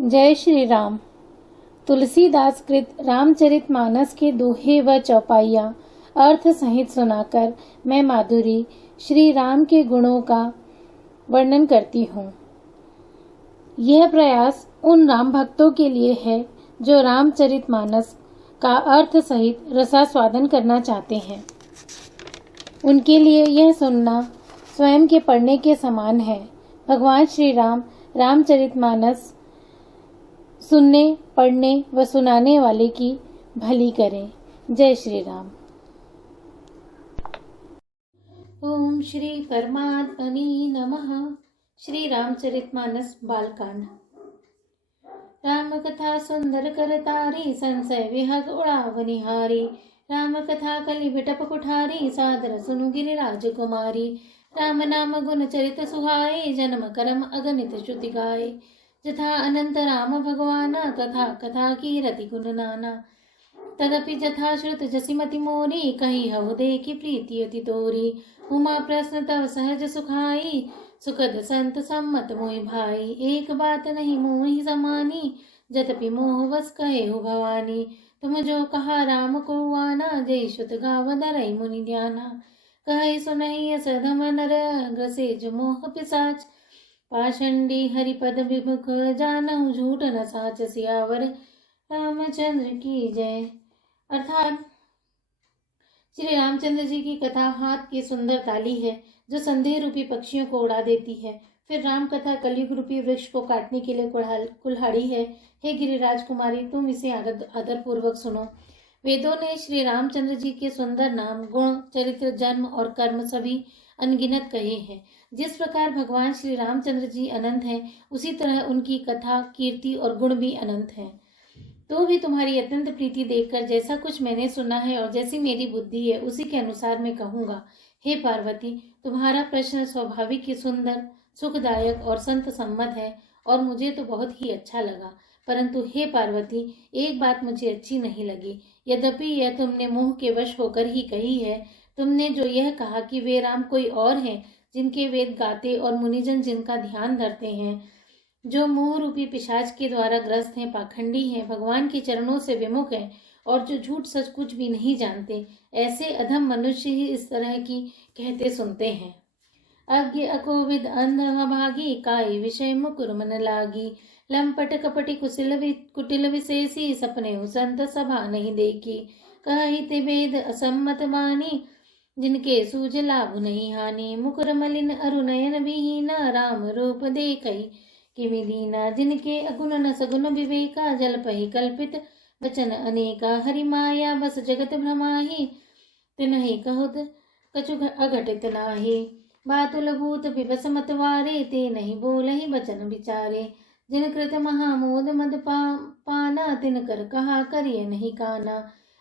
जय श्री राम। तुलसीदास कृत रामचरितमानस के दोहे व चौपाइयाँ अर्थ सहित सुनाकर मैं माधुरी श्री राम के गुणों का वर्णन करती हूँ। यह प्रयास उन राम भक्तों के लिए है जो रामचरितमानस का अर्थ सहित रसास्वादन करना चाहते हैं। उनके लिए यह सुनना स्वयं के पढ़ने के समान है। भगवान श्री राम रामचरितमानस सुनने, पढ़ने व सुनाने वाले की भली करें। जय श्री राम। ओम श्री परमात्मने नमः। श्री रामचरितमानस बालकांड। राम कथा सुंदर करतारी, संशय विहग उड़ावनिहारी। राम कथा कलि बिटप कुठारी, सादर सुनु गिरिराज कुमारी। राम नाम गुण चरित सुहाए, जन्म करम अगणित श्रुति गाए। जथा अनंत राम भगवाना, तथा कथा की रति गुण नाना। तदपि जथा श्रुत जसिमति मोरी, कही हहु देखी प्रीति अति तोरी। उमा प्रश्न तव सहज सुखाई, सुखद संत सम्मत मोहि भाई। एक बात नहीं मोहि समानी, जतपि मोह वस कहे हो भवानी। तुम जो कहा राम को आना, जय श्रुत गाव धरई मुनि ध्याना। कहे सुनहि अस अधम नर, ग्रसे जो मोह पिसाच। पाषंडी हरिपद विमुख, जानहु झूठ न साच। सियावर रामचंद्र की जय। अर्थात श्री रामचंद्र जी की कथा हाथ की सुंदर ताली है जो संदेह रूपी पक्षियों को उड़ा देती है। फिर राम कथा कलयुग रूपी वृक्ष को काटने के लिए कुल्हाड़ी है। हे गिरिराज कुमारी, तुम इसे आदर पूर्वक सुनो। वेदों ने श्री रामचंद्र जी के सुंदर नाम, गुण, चरित्र, जन्म और कर्म सभी अनगिनत कहे हैं। जिस प्रकार भगवान श्री रामचंद्र जी अनंत हैं, उसी तरह उनकी कथा, कीर्ति और गुण भी अनंत हैं। तो भी तुम्हारी अत्यंत प्रीति देखकर जैसा कुछ मैंने सुना है और जैसी मेरी बुद्धि है, उसी के अनुसार मैं कहूँगा। हे पार्वती, तुम्हारा प्रश्न स्वाभाविक ही सुंदर, सुखदायक और संत सम्मत है और मुझे तो बहुत ही अच्छा लगा। परंतु हे पार्वती, एक बात मुझे अच्छी नहीं लगी। यद्यपि यह तुमने मोह के वश होकर ही कही है। तुमने जो यह कहा कि वे राम कोई और हैं, जिनके वेद गाते और मुनिजन जिनका ध्यान धरते हैं, जो मोह रूपी पिशाच के द्वारा ग्रस्त हैं, पाखंडी हैं, भगवान के चरणों से विमुख हैं और जो झूठ सच कुछ भी नहीं जानते, ऐसे अधम मनुष्य ही इस तरह की कहते सुनते हैं। अज्ञ अकोविद अंध अभागी, काय विषय मुकुर मन लागी। लंपट कपटी कुटिल विशेषी, सपने संत सभा नहीं देखी। कहित वेद असम्मत बानी, जिनके सूझ लाभ नहीं हानि। मुकुर मलिन अरुनयन विहीना, राम रूप देखई किमि दीना। जिनके अगुण न सगुण विवेका, जलपहि कल्पित वचन अनेका। हरि माया बस जगत भ्रमाहि, तिनहि कहुत कछु अघटित नाहि। बातुल भूत विवस मतवारे, ते नहीं बोलहि वचन विचारे। जिन कृत महामोद मद पाना, तिन कर कहा करिय नहीं काना।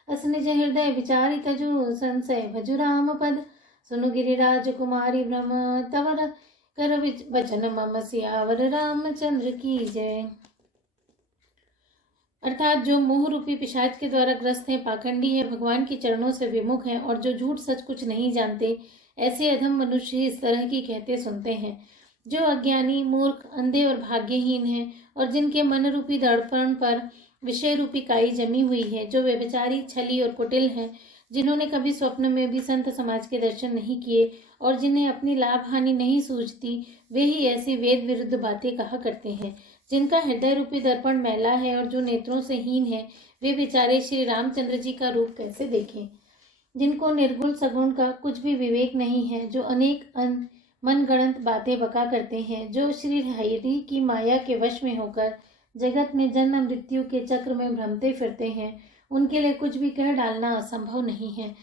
अस निज हृदय विचारि तजु, संशय भजु राम पद। सुनु गिरिराज कुमारी भ्रम, तवर कर वचन मम। सियावर रामचंद्र की जय। अर्थात जो मोह रूपी पिशाच के द्वारा ग्रस्त हैं, पाखंडी है, भगवान के चरणों से विमुख हैं और जो झूठ सच कुछ नहीं जानते, ऐसे अधम मनुष्य ही इस तरह की कहते सुनते हैं। जो अज्ञानी, मूर्ख, अंधे और भाग्यहीन हैं और जिनके मन रूपी दर्पण पर विषय रूपी काई जमी हुई है, जो व्यभिचारी, छली और कुटिल हैं, जिन्होंने कभी स्वप्न में भी संत समाज के दर्शन नहीं किए और जिन्हें अपनी लाभ हानि नहीं सूझती, वे ही ऐसी वेद विरुद्ध बातें कहा करते हैं। जिनका हृदय रूपी दर्पण मैला है और जो नेत्रों से हीन है, वे बेचारे श्री रामचंद्र जी का रूप कैसे देखें। जिनको निर्गुण सगुण का कुछ भी विवेक नहीं है, जो अनेक मनगढ़ंत बातें बका करते हैं, जो श्री हरि की माया के वश में होकर जगत में जन्म मृत्यु के चक्र में भ्रमते फिरते हैं, उनके लिए कुछ भी कह डालना असंभव नहीं है।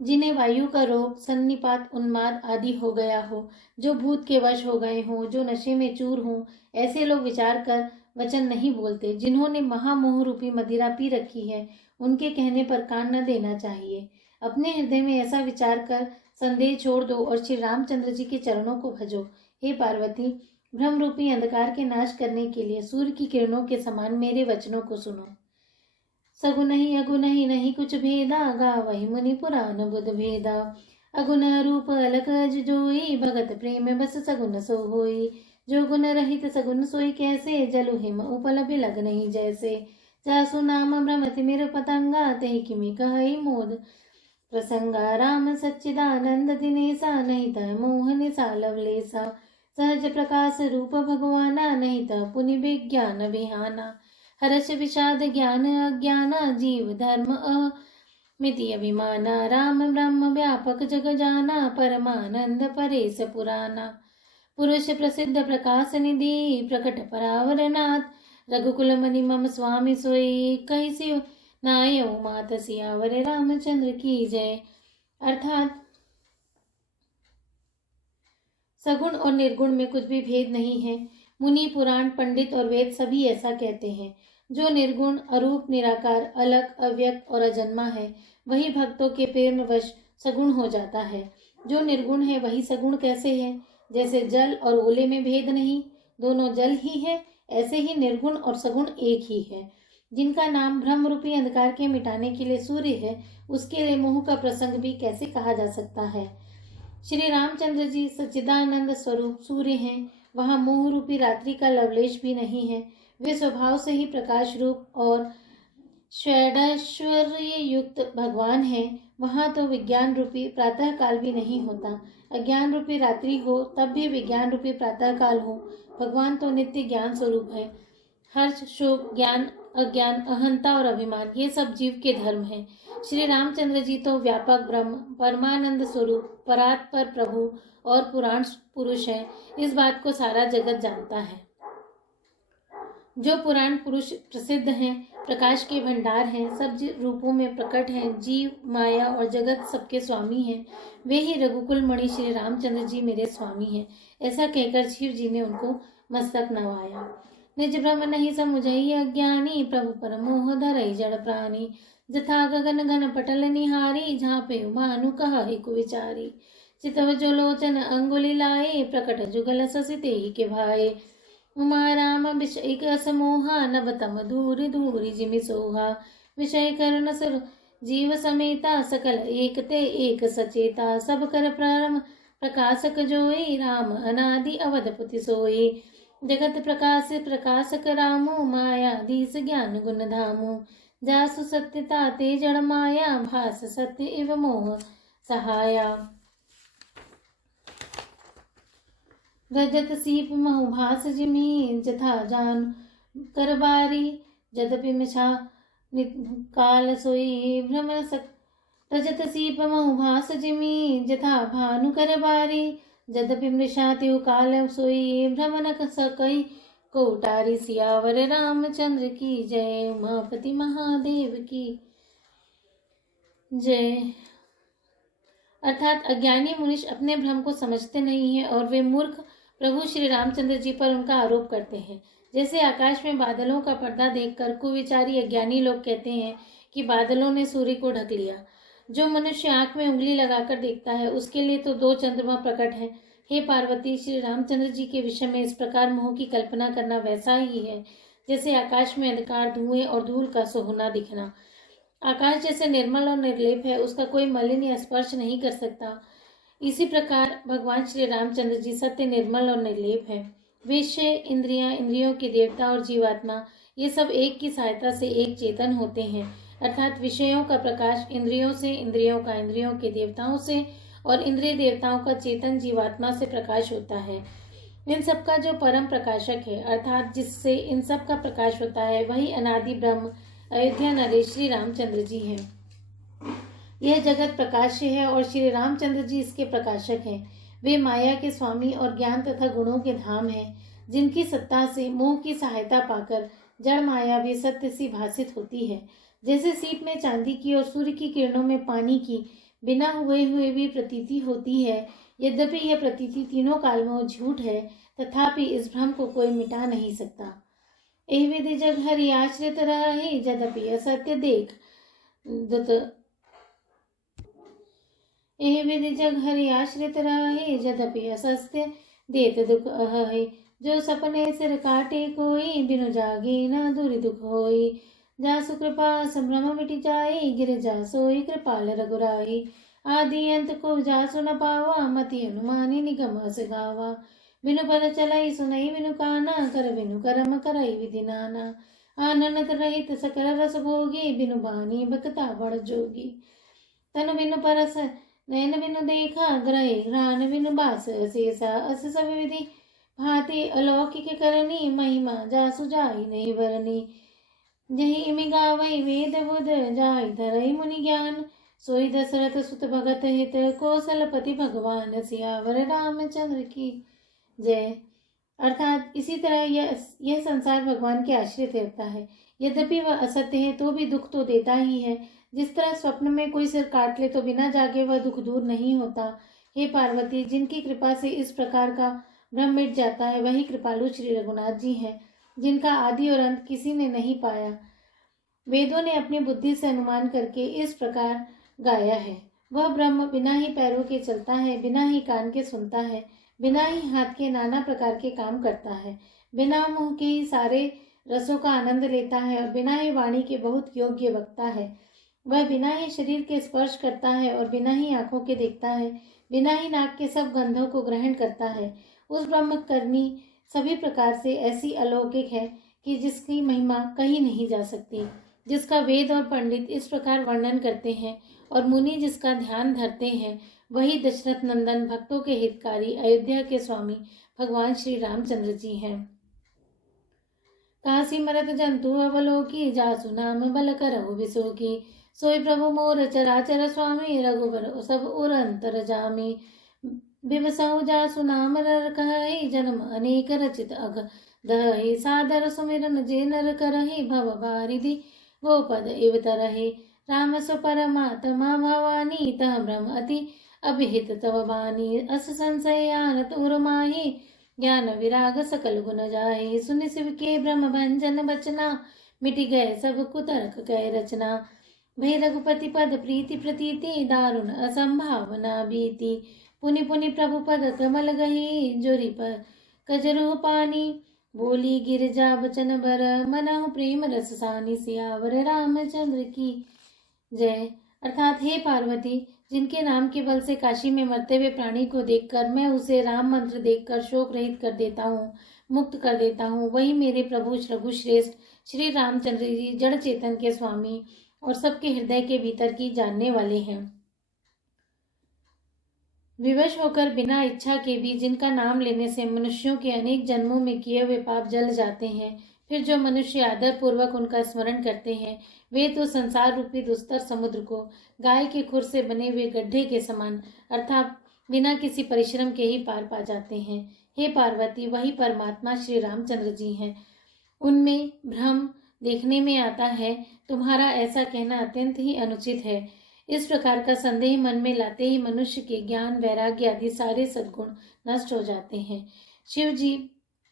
जिन्हें वायु का रोग, सन्निपात, उन्माद आदि हो गया हो, जो भूत के वश हो गए हों, जो नशे में चूर हों, ऐसे लोग विचार कर वचन नहीं बोलते। जिन्होंने महामोह रूपी मदिरा पी रखी है, उनके कहने पर कान न देना चाहिए। अपने हृदय में ऐसा विचार कर संदेह छोड़ दो और श्री रामचंद्र जी के चरणों को भजो। हे पार्वती, भ्रम रूपी अंधकार के नाश करने के लिए सूर्य की किरणों के समान मेरे वचनों को सुनो। सगुनहि अगुनहि नहीं कुछ भेदा, गावहि मुनि पुराण बुध भेदा। अगुन रूप अलक जोई, भगत प्रेम बस सगुन सो होई। जो गुण रहित सगुण सोई कैसे, जलु हिम उपल बिलग नहीं जैसे। जासु नाम भ्रमति मेरु पतंगा, तेहि किमि कहई मोद प्रसंगा। राम सच्चिदानंद दिनेसा, नहीं तह मोह निसा लवलेसा। सहज प्रकाश रूप भगवाना, नहीं तह पुनि विज्ञान विहाना। हर्ष विषाद ज्ञान अज्ञाना, जीव धर्म मिति अभिमाना। राम ब्रह्म व्यापक जग जाना, परमानंद परेश पुराना। पुरुष प्रसिद्ध प्रकाश निधि, प्रकट परावर नाथ। रघुकुल मणि मम स्वामी सोई, कहि सिव नाय मात सियावर। रामचंद्र की जय। अर्थात सगुण और निर्गुण में कुछ भी भेद नहीं है। मुनि, पुराण, पंडित और वेद सभी ऐसा कहते हैं। जो निर्गुण, अरूप, निराकार, अलग, अव्यक्त और अजन्मा है, वही भक्तों के प्रेमवश सगुण हो जाता है। जो निर्गुण है वही सगुण कैसे है? जैसे जल और ओले में भेद नहीं, दोनों जल ही है, ऐसे ही निर्गुण और सगुण एक ही है। जिनका नाम ब्रह्म रूपी अंधकार के मिटाने के लिए सूर्य है, उसके लिए मोह का प्रसंग भी कैसे कहा जा सकता है? श्री रामचंद्र जी सच्चिदानंद स्वरूप सूर्य हैं। वहाँ मोह रूपी रात्रि का लवलेश भी नहीं है। वे स्वभाव से ही प्रकाश रूप और षडैश्वर्य युक्त भगवान हैं। वहाँ तो विज्ञान रूपी प्रातः काल भी नहीं होता। अज्ञान रूपी रात्रि हो तब भी विज्ञान रूपी प्रातः काल हो। भगवान तो नित्य ज्ञान स्वरूप है। हर्ष, शोक, ज्ञान, अज्ञान, अहंता और अभिमान, ये सब जीव के धर्म हैं। श्री रामचंद्र जी तो व्यापक ब्रह्म, परमानंद स्वरूप, परात्पर प्रभु और पुराण पुरुष हैं। इस बात को सारा जगत जानता है। जो पुराण पुरुष प्रसिद्ध हैं, प्रकाश के भंडार हैं, सब रूपों में प्रकट हैं, जीव, माया और जगत सबके स्वामी हैं, वे ही रघुकुल मणि श्री रामचंद्र जी मेरे स्वामी हैं। ऐसा कहकर शिव जी ने उनको मस्तक नवाया। निज भ्रम नहीं समुझई अज्ञानी, प्रभु पर मोह धरई जड़ प्राणी। जथा गगन घन पटल निहारी, झाँपे भानु कहहि कुविचारी। चितव जो लोचन अंगुली लाए, प्रकट जुगल ससिते ही के भाए। उमा राम विषयिक असमोहा, नभतम धूरि धूरि जिमि सोहा। विषय करुण सुर जीव समेता, सकल एक ते एक सचेता। सब कर परम प्रकाशक जोई, राम अनादि अवधपुति सोई। जगत प्रकाश प्रकाशक रामो, मायाधीश ज्ञान गुण धामो। जासु सत्यता ते जड़ माया, भास सत्य इव मोह सहाया। रजत सीप महु भास जिमी, जथा जान करबारी। जदपि मिछा काल सोई भ्रम सक। रजत सीप महु भास जिमी, जथा भानु करबारी। जदपि मृषा त्यु काल सोई, भ्रम न सकई कोटारी। सियावर रामचंद्र की जय। उमापति महादेव की जय। अर्थात अज्ञानी मुनिष अपने भ्रम को समझते नहीं है और वे मूर्ख प्रभु श्री रामचंद्र जी पर उनका आरोप करते हैं। जैसे आकाश में बादलों का पर्दा देखकर कुविचारी अज्ञानी लोग कहते हैं कि बादलों ने सूर्य को ढक लिया। जो मनुष्य आंख में उंगली लगाकर देखता है, उसके लिए तो 2 चंद्रमा प्रकट है। हे पार्वती, श्री रामचंद्र जी के विषय में इस प्रकार मोह की कल्पना करना वैसा ही है जैसे आकाश में अंधकार, धुएं और धूल का सोहना दिखना। आकाश जैसे निर्मल और निर्लेप है, उसका कोई मलिन या स्पर्श नहीं कर सकता। इसी प्रकार भगवान श्री रामचंद्र जी सत्य, निर्मल और निर्लेप है। विषय, इंद्रियां, इंद्रियों के देवता और जीवात्मा, ये सब एक की सहायता से एक चेतन होते हैं। अर्थात विषयों का प्रकाश इंद्रियों से, इंद्रियों का इंद्रियों के देवताओं से और इंद्रिय देवताओं का चेतन जीवात्मा से प्रकाश होता है। इन सब का जो परम प्रकाशक है, अर्थात जिससे इन सब का प्रकाश होता है, वही अनादि ब्रह्म अयोध्या नरेश श्री रामचंद्र जी हैं। यह जगत प्रकाश्य है और श्री रामचंद्र जी इसके प्रकाशक हैं। वे माया के स्वामी और ज्ञान तथा गुणों के धाम हैं, जिनकी सत्ता से मोह की सहायता पाकर जड़ माया भी सत्य सी भासित होती है। जैसे सीप में चांदी की और सूर्य की किरणों में पानी की बिना हुए भी प्रतीति होती है। यद्यपि यह प्रतीति तीनों काल में झूठ है, तथापि इस भ्रम को कोई मिटा नहीं सकता। एहि विधि जग हरि आश्रित रही, यद्यपि असत्य देख दुत। एहि विधि जग हरि आश्रित रहे, यद्यपि असत्य देत दुख अहै। जो सपने सिर काटे कोई, बिनु जागे न दूरि दुख होई। जासु कृपा संभ्रम मिटि जाई, गिर जा सोई कृपाल रघुराई। आदि अंत को जासु न पावा, मति अनुमानी निगम अस गावा। बिनु पद चलाई सुनई बिनु काना, कर बिनु करम करई विधि नाना। आनंद रहित सकल रस भोगी, बिनु बानी बकता बड़ जोगी। तनु बिनु परस नयन बिनु देखा, ग्रहे घ्राण बिनु बास शेषा। अस सब विधि भांति अलौकिक करनी, महिमा जासु जाई नहीं बरनी। जहि इमि गावई वेद बुध, जाई धरई मुनि ज्ञान। सोई दशरथ सुत भगत हित, कौशलपति भगवान। सियावर रामचंद्र की जय। अर्थात इसी तरह यह संसार भगवान के आश्रित रहता है। यद्यपि वह असत्य है तो भी दुख तो देता ही है। जिस तरह स्वप्न में कोई सिर काट ले तो बिना जागे वह दुख दूर नहीं होता। हे पार्वती, जिनकी कृपा से इस प्रकार का भ्रम मिट जाता है, वही कृपालु श्री रघुनाथ जी हैं, जिनका आदि और अंत किसी ने नहीं पाया। वेदों ने अपनी बुद्धि से अनुमान करके इस प्रकार गाया है। वह ब्रह्म बिना ही पैरों के चलता है, बिना ही कान के सुनता है, बिना ही हाथ के नाना प्रकार के काम करता है, बिना मुंह के ही सारे रसों का आनंद लेता है और बिना ही वाणी के बहुत योग्य वक्ता है। वह बिना ही शरीर के स्पर्श करता है और बिना ही आंखों के देखता है, बिना ही नाक के सब गंधों को ग्रहण करता है। उस ब्रह्म करनी सभी प्रकार से ऐसी अलौकिक है कि जिसकी महिमा कही नहीं जा सकती, जिसका वेद और पंडित इस प्रकार वर्णन करते हैं और मुनि जिसका ध्यान धरते हैं, वही दशरथ नंदन भक्तों के हितकारी अयोध्या के स्वामी भगवान श्री रामचंद्र जी हैं। काशी मरत जंतु अवलोकी, जासु नाम बल करहु विसोकी। सोई प्रभु मोर चराचर स्वामी, रघुबर सब उर अंतर जामी। बिबसऊ जासु नाम रखहि, जन्म अनेक रचित अघ दहि। सादर सुमिरन जे नर करहि, भव बारिधि गोपद इव तरहि। राम सु परमात्मा भवानी, तह ब्रह्म अति अभिहित तव बानी। अस संशय आनत उर माही, ज्ञान विराग सकल गुण जाहि। सुनि शिव के ब्रह्म भंजन बचना, मिट गए सब कुतर्क कै रचना। भय रघुपति पद प्रीति प्रतीति, दारुण असंभावना बीती। पुनि पुनि प्रभु पद कमल गही, जोरी पर कजरु पानी। बोली गिरजा बचन बर, मनहु प्रेम रस सानी। सियावर रामचंद्र की जय। अर्थात हे पार्वती, जिनके नाम के बल से काशी में मरते हुए प्राणी को देखकर मैं उसे राम मंत्र देखकर शोक रहित कर देता हूँ, मुक्त कर देता हूँ, वही मेरे प्रभु रघुश्रेष्ठ श्री रामचंद्र जी जड़ चेतन के स्वामी और सबके हृदय के भीतर की जानने वाले हैं। विवश होकर बिना इच्छा के भी जिनका नाम लेने से मनुष्यों के अनेक जन्मों में किए हुए पाप जल जाते हैं, फिर जो मनुष्य आदर पूर्वक उनका स्मरण करते हैं, वे तो संसार रूपी दुस्तर समुद्र को गाय के खुर से बने हुए गड्ढे के समान अर्थात बिना किसी परिश्रम के ही पार पा जाते हैं। हे पार्वती, वही परमात्मा श्री रामचंद्र जी हैं। उनमें भ्रम देखने में आता है। तुम्हारा ऐसा कहना अत्यंत ही अनुचित है। इस प्रकार का संदेह मन में लाते ही मनुष्य के ज्ञान, वैराग्य आदि सारे सद्गुण नष्ट हो जाते हैं। शिव जी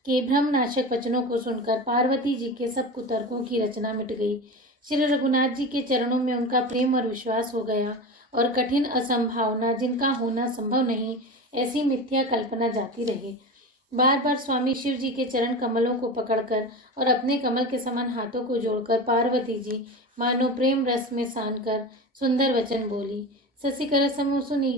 के भ्रम नाशक वचनों को सुनकर पार्वती जी के सब कुतर्कों की रचना मिट गई। श्री रघुनाथ जी के चरणों में उनका प्रेम और विश्वास हो गया और कठिन असंभावना, जिनका होना संभव नहीं, ऐसी मिथ्या कल्पना जाती रही। बार बार स्वामी शिव जी के चरण कमलों को पकड़कर और अपने कमल के समान हाथों को जोड़कर पार्वती जी मानो प्रेम रस में सान कर सुंदर वचन बोली। शशिकर समु सुनी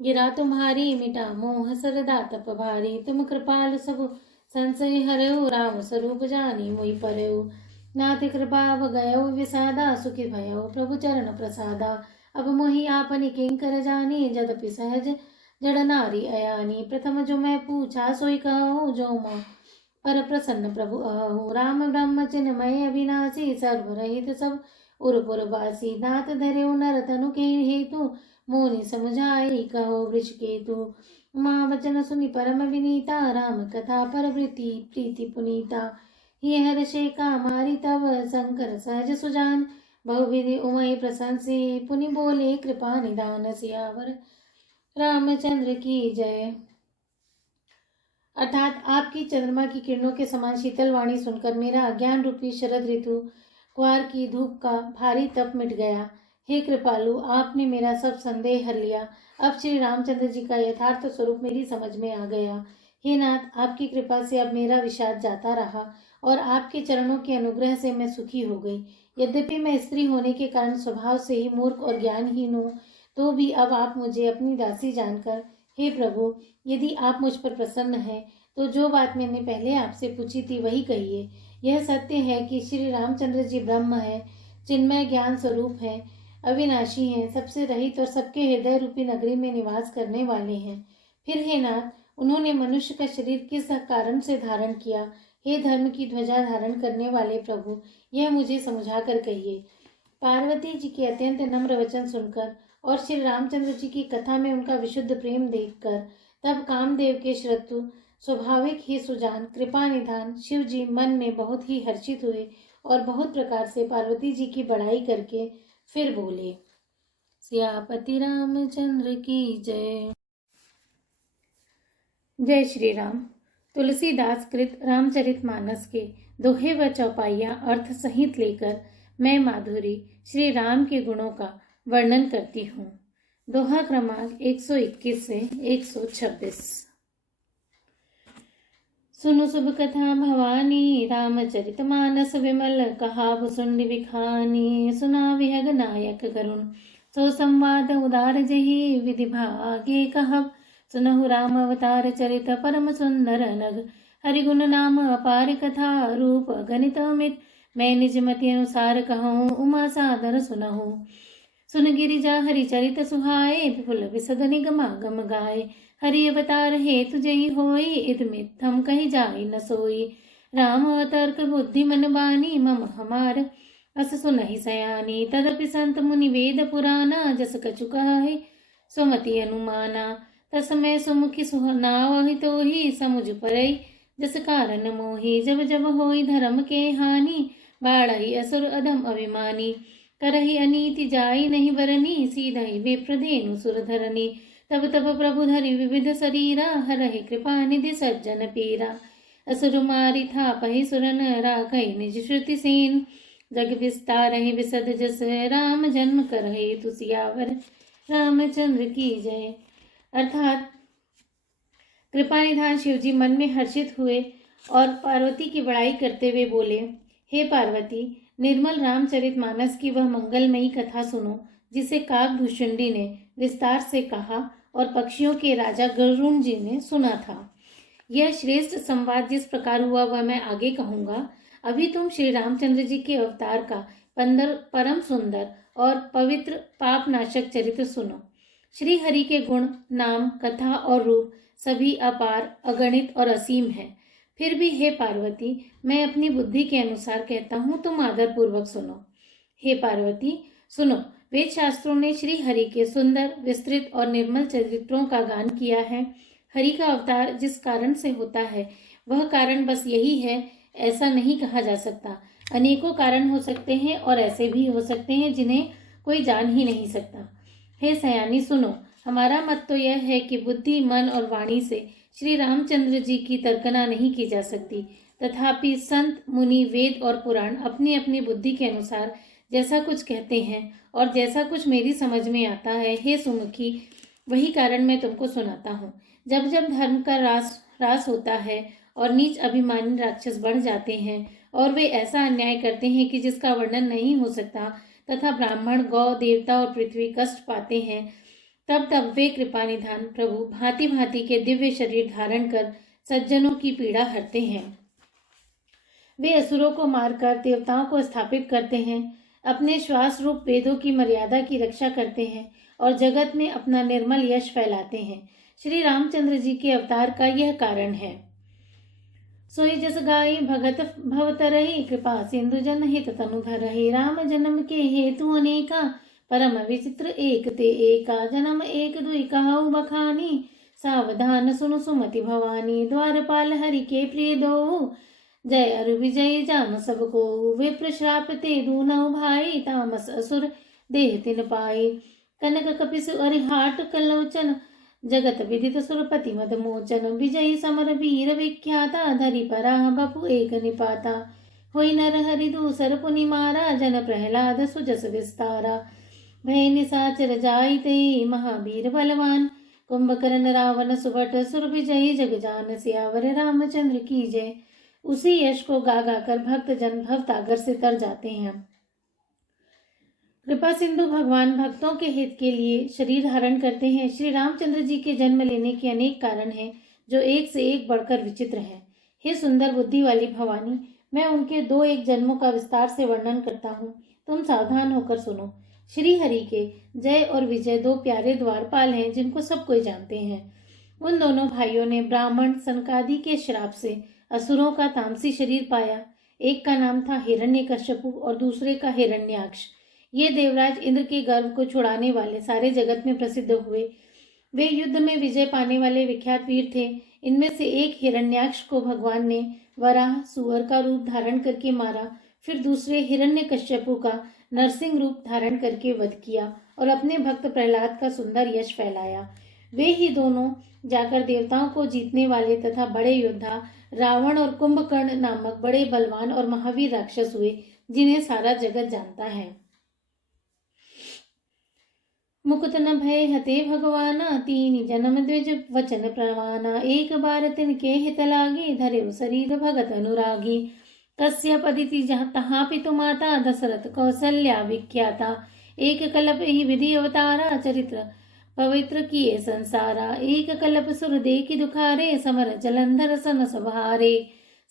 गिरा तुम्हारी, मिटा मोह सरदा तप भारी। तुम कृपालु सब संशय हरऊ, राम स्वरूप जानी मोहि परऊ। नाथ कृपा गयो विषादा, सुखी भयो प्रभु चरण प्रसादा। अब मोहि आपनि किंकर जानी, जदपि सहज जड़ नारी अयानी। प्रथम जो मैं पूछा सोई कहूँ, जो मोह पर प्रसन्न प्रभु आहू। राम ब्रह्म चिन्मय अविनाशी, सर्वरहित सब उर्पुरवासी। दात धरे नर तनु के हेतु, मोनि समुझाई कहो वृष केतु। माँ वचन सुनि परम विनीता, राम कथा पर प्रीति पुनीता। ये हर्षे कामारी तव, शंकर सहज सुजान। बहुविधि उमय प्रशंसे, पुनि बोले कृपा निदान। सियावर रामचंद्र की जय। अर्थात आपकी चंद्रमा की किरणों के समान शीतल वाणी सुनकर मेरा अज्ञान रूपी शरद ऋतु कुआर की धूप का भारी तप मिट गया। हे कृपालु, आपने मेरा सब संदेह हर लिया। अब श्री रामचंद्र जी का यथार्थ स्वरूप मेरी समझ में आ गया। हे नाथ, आपकी कृपा से अब मेरा विषाद जाता रहा और आपके चरणों के अनुग्रह से मैं सुखी हो गई। यद्यपि मैं स्त्री होने के कारण स्वभाव से ही मूर्ख और ज्ञानहीन हूँ, तो भी अब आप मुझे अपनी दासी जानकर, हे प्रभु, यदि आप मुझ पर प्रसन्न हैं तो जो बात मैंने पहले आपसे पूछी थी वही कहिए। यह सत्य है कि श्री रामचंद्र जी ब्रह्म है, चिन्मय ज्ञान स्वरूप है, अविनाशी हैं, सबसे रहित और सबके हृदय रूपी नगरी में निवास करने वाले हैं। फिर हे नाथ, उन्होंने मनुष्य का शरीर किस कारण से धारण किया? हे धर्म की ध्वजा धारण करने वाले प्रभु, यह मुझे समझा कर कहिए। पार्वती जी के अत्यंत नम्र वचन सुनकर और श्री रामचंद्र जी की कथा में उनका विशुद्ध प्रेम देखकर तब कामदेव के श्रद्धु स्वाभाविक ही सुजान कृपा निधान शिव जी मन में बहुत ही हर्षित हुए और बहुत प्रकार से पार्वती जी की बड़ाई करके फिर बोले, सियापति रामचंद्र की जय। जय श्री राम। तुलसीदास कृत रामचरितमानस के दोहे व चौपाइयाँ अर्थ सहित लेकर मैं माधुरी श्री राम के गुणों का वर्णन करती हूँ। दोहा क्रमांक 121 से 126। सुनु शुभ कथा भवानी, रामचरितमानस विमल कहा भुसुंड विखानी। सुना विहग नायक करुण, सो संवाद उदार जही विधि भागे कहब। सुनहु राम अवतार चरित परम सुंदर नग, हरिगुण नाम अपार कथा रूप गणित अमित। मैं निज मति अनुसार कहूँ, उमा सादर सुनहु। सुन गिरिजा हरि चरित सुहाए, विपुल विशद निगमागम गाए। हरि अवतार हेतु जयी होई, इद मिथ्यम कही जाय न सोई। राम तर्क बुद्धि मन बानी, मम हमार अस सुनहि सयानी। तदपि संत मुनि वेद पुराना, जस कछु कहे सुमति अनुमाना। तस्मै सुमुखी सुनावहि तोहि, समुझ परई जस कारण मोहि। जब जब होई धर्म के हानि, बाढ़ई असुर अधम अभिमानी। करहि अनीति जाई नहीं बरनी, सीधई विप्रधेनु सुर धरनी। तब तब प्रभु धरि विविध शरीरा, हरहि कृपा निधि सज्जन पीरा। असुर मारि थापहि सुरन, राखहि निज श्रुति सेन। जग विस्तारहि विशद जस, राम जन्म करहि तुसियावर। रामचंद्र की जय। अर्थात कृपा निधान शिवजी मन में हर्षित हुए और पार्वती की बड़ाई करते हुए बोले, हे पार्वती, निर्मल रामचरितमानस की वह मंगलमयी कथा सुनो जिसे काकभूषुंडी ने विस्तार से कहा और पक्षियों के राजा गरुण जी ने सुना था। यह श्रेष्ठ संवाद जिस प्रकार हुआ वह मैं आगे कहूँगा। अभी तुम श्री रामचंद्र जी के अवतार का परम सुंदर और पवित्र पाप नाशक चरित्र सुनो। श्री हरि के गुण, नाम, कथा और रूप सभी अपार, अगणित और असीम है। फिर भी हे पार्वती, मैं अपनी बुद्धि के अनुसार कहता हूँ, तुम आदर पूर्वक सुनो। हे पार्वती सुनो, वेद शास्त्रों ने श्री हरि के सुंदर, विस्तृत और निर्मल चरित्रों का गान किया है। हरि का अवतार जिस कारण से होता है वह कारण बस यही है, ऐसा नहीं कहा जा सकता। अनेकों कारण हो सकते हैं और ऐसे भी हो सकते हैं जिन्हें कोई जान ही नहीं सकता। हे सयानी सुनो, हमारा मत तो यह है कि बुद्धि, मन और वाणी से श्री रामचंद्र जी की तर्कना नहीं की जा सकती। तथापि संत, मुनि, वेद और पुराण अपनी अपनी बुद्धि के अनुसार जैसा कुछ कहते हैं और जैसा कुछ मेरी समझ में आता है, हे सुमुखी, वही कारण मैं तुमको सुनाता हूँ। जब जब धर्म का रास होता है और नीच अभिमानी राक्षस बढ़ जाते हैं और वे ऐसा अन्याय करते हैं कि जिसका वर्णन नहीं हो सकता, तथा ब्राह्मण, गौ, देवता और पृथ्वी कष्ट पाते हैं, तब तब वे कृपा निधान प्रभु भांति भांति के दिव्य शरीर धारण कर सज्जनों की पीड़ा हरते हैं। वे असुरों को मारकर देवताओं को स्थापित करते हैं, अपने श्वास रूप वेदों की मर्यादा की रक्षा करते हैं और जगत में अपना निर्मल यश फैलाते हैं। श्री रामचंद्र जी के अवतार का यह कारण है। सोई जस गाई भगत भवतरहि, कृपा सिंधु जन हित तनु धरहि। राम जन्म के हेतु अनेका, परम विचित्र एक ते एका। जन्म एक दुई कहु बखानी, सावधान सुनु सुमति भवानी। द्वारपाल हरि के प्रिय दो, जय अरु विजय जान सबको। विप्र श्राप ते दूनौ भाई, तामस असुर देह तिन पाई। कनक कपिसु अरिहाट कलोचन, जगत विदित सुरपति मद मोचन। विजयी समर वीर विख्याता, धरि पराह बपु एक निपाता। होई नर हरि दूसर पुनि मारा, जन प्रहलाद सुजस विस्तारा। भय निशाचर जाइते, महावीर बलवान। कुंभकर्ण रावण सुभट, सुर विजयी जग जान। सियावर रामचंद्र की जय। उसी यश को गा गा कर भक्त जन भवसागर से तर जाते हैं। कृपा सिंधु भगवान भक्तों के हित के लिए शरीर धारण करते हैं। श्री रामचंद्र जी के जन्म लेने के अनेक कारण हैं, जो एक से एक बढ़कर विचित्र हैं। हे सुंदर बुद्धि वाली भवानी, मैं उनके 2-1 जन्मों का विस्तार से वर्णन करता हूँ, तुम सावधान होकर सुनो। श्री हरि के जय और विजय 2 प्यारे द्वारपाल हैं जिनको सब कोई जानते हैं। उन दोनों भाइयों ने ब्राह्मण सनकादि के श्राप से असुरों का तामसी शरीर पाया। एक का नाम था हिरण्यकश्यपु और दूसरे का हिरण्याक्ष। ये देवराज इंद्र के गर्व को छुड़ाने वाले सारे जगत में प्रसिद्ध हुए। वे युद्ध में विजय पाने वाले विख्यात वीर थे। इनमें से एक हिरण्याक्ष को भगवान ने वराह सुअर का रूप धारण करके मारा, फिर दूसरे हिरण्यकश्यपु का नरसिंह रूप धारण करके वध किया और अपने भक्त प्रहलाद का सुंदर यश फैलाया। वे ही दोनों जाकर देवताओं को जीतने वाले तथा बड़े योद्धा रावण और कुंभकर्ण नामक बड़े बलवान और महावीर राक्षस हुए, जिन्हें सारा जगत जानता है। मुकुत न भय हते भगवाना, तीन जन्म द्विज वचन प्रमाना। एक बार तिनके हित लागी, धरे शरीर भगत अनुरागी। कश्यप अदिति जहाँ तहाँ पितु माता, दशरथ कौशल्या विख्याता। एक कल्प ही विधि अवतारा, चरित्र पवित्र किए संसारा। एक कल्प सुर देखि दुखारे, समर जलंधर सन सभारे।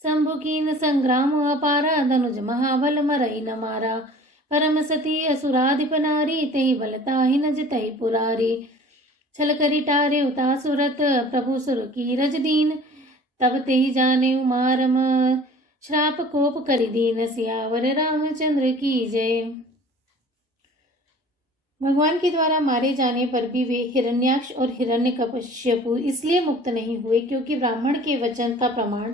शंभु कीन संग्राम अपारा, धनुज महाबल मरई न मारा। परम सती असुराधिप नारी, तेहि बलता ही न जितई पुरारी। छल करी टारे उतासुरत, प्रभु सुर की रज दीन। तब तेहि जाने मारम, श्राप कोप करि दीन। सियावर रामचंद्र की जय। भगवान के द्वारा मारे जाने पर भी वे हिरण्याक्ष और हिरण्यकश्यपु इसलिए मुक्त नहीं हुए क्योंकि ब्राह्मण के वचन का प्रमाण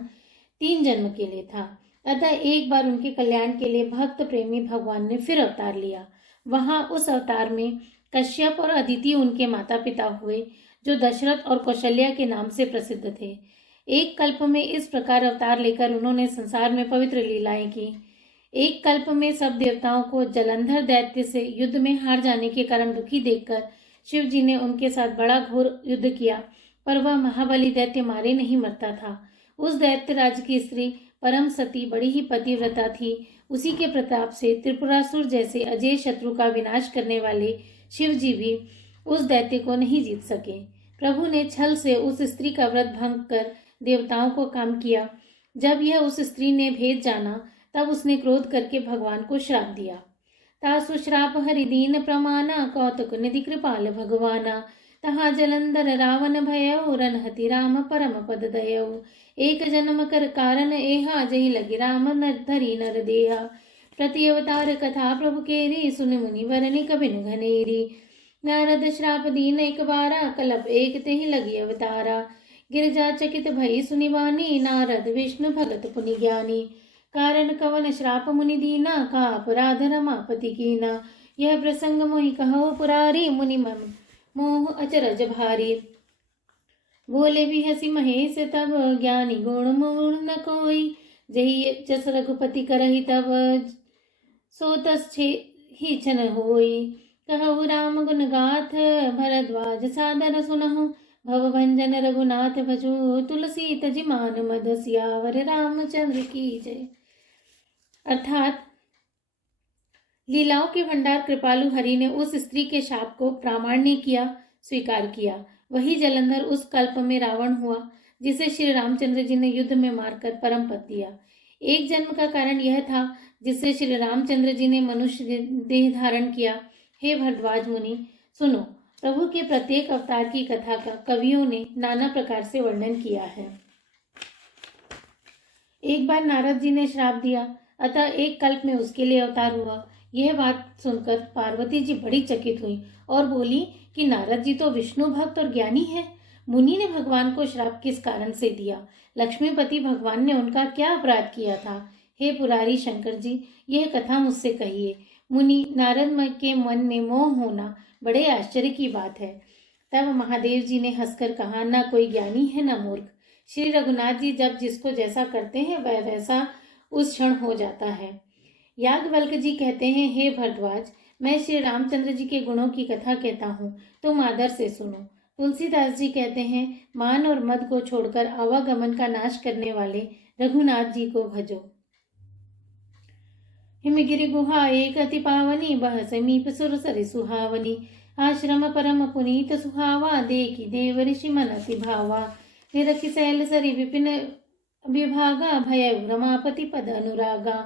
3 जन्म के लिए था। अतः एक बार उनके कल्याण के लिए भक्त प्रेमी भगवान ने फिर अवतार लिया। वहां उस अवतार में कश्यप और अदिति उनके माता पिता हुए, जो दशरथ और कौशल्या के नाम से प्रसिद्ध थे। एक कल्प में इस प्रकार अवतार लेकर उन्होंने संसार में पवित्र लीलाएं की। एक कल्प में सब देवताओं को जलंधर दैत्य से युद्ध में हार जाने के कारण दुखी देखकर शिव जी ने उनके साथ बड़ा घोर युद्ध किया, पर वह महाबली दैत्य मारे नहीं मरता था। उस दैत्य राज की स्त्री परम सती बड़ी ही पतिव्रता थी। उसी के प्रताप से त्रिपुरासुर जैसे अजय शत्रु का विनाश करने वाले शिव जी भी उस दैत्य को नहीं जीत सके। प्रभु ने छल से उस स्त्री का व्रत भंग कर देवताओं को काम किया। जब यह उस स्त्री ने भेद जाना, तब उसने क्रोध करके भगवान को श्राप दिया। तासु श्राप हरिदीन प्रमाना, कौतुक निधि कृपाल भगवाना। तहा जलंधर रावण भयउ, रनहति राम परम पद दयउ। एक जन्म कर कारण एहा, जही लगी राम नर धरी नर देहा। प्रति अवतार कथा प्रभु केरी, सुन मुनि वरनि कबिन घनेरी। नारद श्राप दीन एक बारा, कलप एक तेहि लगी अवतारा। गिरजा चकित भई सुनि वानी, नारद विष्णु भगत पुनि ज्ञानी। कारण कवन श्राप मुनि दीना, का अपराध रमापति कीना। यह प्रसंग मोहि कहो पुरारी, मुनि मम मोह अचरज भारी। बोले भी हसी महेश तब, ज्ञानी गुण मूढ़ न कोई। जही जस रघुपति करहि तब, सो तस ही छन होई। कहु राम गुण गाथ, भरद्वाज सादर सुनहु। भव भंजन रघुनाथ भजो, तुलसी तजि मान मद। सियावर रामचंद्र की जय। अर्थात लीलाओं के भंडार कृपालु हरि ने उस स्त्री के शाप को प्रामाण्य किया, स्वीकार किया। वही जलंधर उस कल्प में रावण हुआ, जिसे श्री रामचंद्र जी ने युद्ध में मारकर परम पद दिया। एक जन्म का कारण यह था जिससे श्री रामचंद्र जी ने मनुष्य देह धारण किया। हे भरद्वाज मुनि, सुनो, प्रभु के प्रत्येक अवतार की कथा का कवियों ने नाना प्रकार से वर्णन किया है। एक बार नारद जी ने श्राप दिया, अतः एक कल्प में उसके लिए अवतार हुआ। यह बात सुनकर पार्वती जी बड़ी चकित हुई और बोली कि नारद जी तो विष्णु भक्त और ज्ञानी है, मुनि ने भगवान को श्राप किस कारण से दिया? लक्ष्मीपति भगवान ने उनका क्या अपराध किया था? हे पुरारी शंकर जी, यह कथा मुझसे कहिए। मुनि नारद के मन में मोह होना बड़े आश्चर्य की बात है। तब महादेव जी ने हंसकर कहा, ना कोई ज्ञानी है ना मूर्ख। श्री रघुनाथ जी जब जिसको जैसा करते हैं वह वैसा उस क्षण हो जाता है। याज्ञवल्क्य जी कहते हैं, हे भरद्वाज, मैं श्री रामचंद्र जी के गुणों की कथा कहता हूँ, तुम आदर से सुनो। तुलसीदास जी कहते हैं, मान और मद को छोड़कर आवागमन का नाश करने वाले रघुनाथ जी को भजो। हिमगिरि गुहा एक अति पावनी, बह समीप सुर सरि सुहावनी। आश्रम परम पुनीत सुहावा, देखी देव ऋषि मन अति भावा। निरखि सैल सरी विपिन विभागा भय रमापति पद अनुरागा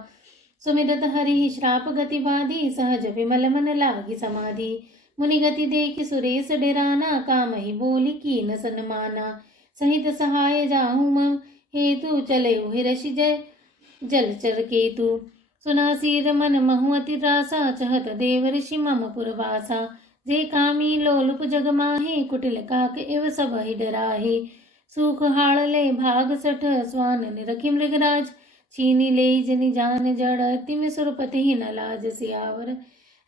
सुमिरत हरि श्राप गति बाधी सहज विमल मन लागी समाधि मुनि गति देखि सुरेश डेराना काम ही बोली कीन सन्माना सहित सहाय जाहू मम हेतु चले हिरषि जय जलचर केतु सुना सीर मन महु अति रासा चहत देव ऋषि मम पुरवासा जे कामी लोलुप जग माहे कुटिल काक एव सब ही डराहे सूख हाड़ ले भाग सठ स्वान निरखि मृगराज चीनी ले जनि जान जड़ तिम सुरपति ही न लाज सियावर